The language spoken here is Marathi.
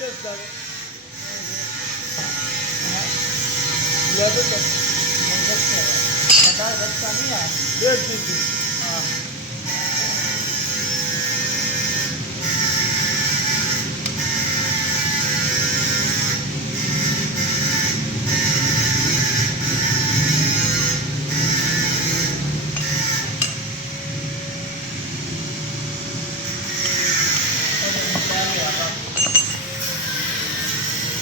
Dia tu tak. Mungkin tak. Ada tak ni ya. Dia tu. Ah.